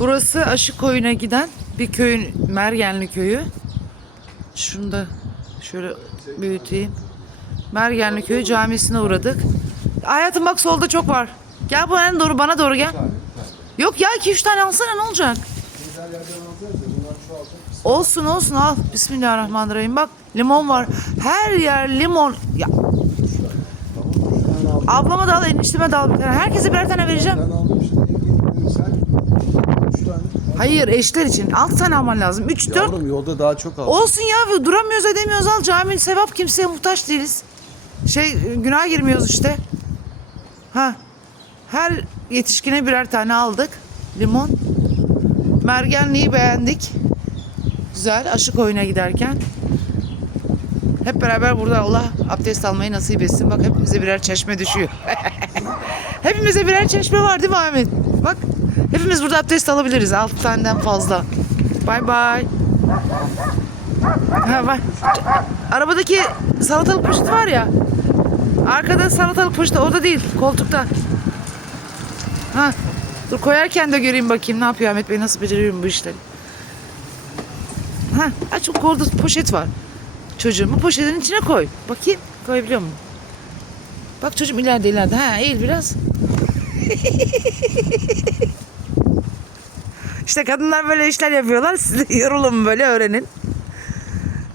Burası Aşık Koyun'a giden bir köyün Mergenli köyü. Şunu da şöyle büyüteyim. Mergenli köyü camisine uğradık. Hayatım bak solda çok var. Gel bu en doğru bana doğru gel. Yok ya iki üç tane alsana ne olacak? Olsun olsun al. Bismillahirrahmanirrahim. Bak limon var. Her yer limon. Ya. Ablama da al, enişteme de al bir tane. Herkese birer tane vereceğim. Hayır eşler için. 6 tane alman lazım. 3, 4. Yavrum yolda daha çok al. Olsun ya duramıyoruz edemiyoruz al. Cami sevap kimseye muhtaç değiliz. Şey günah girmiyoruz işte. Ha. Her yetişkine birer tane aldık. Limon. Mergenliği beğendik. Güzel. Aşık oyuna giderken. Hep beraber burada Allah abdest almayı nasip etsin. Bak hepimize birer çeşme düşüyor. hepimize birer çeşme var değil mi Ahmet? Bak hepimiz burada abdest alabiliriz. 6 taneden fazla. Bay bay. Ha bak. Arabadaki salatalık poşeti var ya. Arkada salatalık poşeti orada değil. Koltukta. Ha. Dur koyarken de göreyim bakayım ne yapıyor Ahmet Bey nasıl beceriyorum bu işleri. Ha aç orada poşet var. Çocuğumu poşetin içine koy. Bakayım koyabiliyor muyum? Bak çocuğum ileride ileride. Ha eğil biraz. işte kadınlar böyle işler yapıyorlar. Siz de yorulun böyle öğrenin.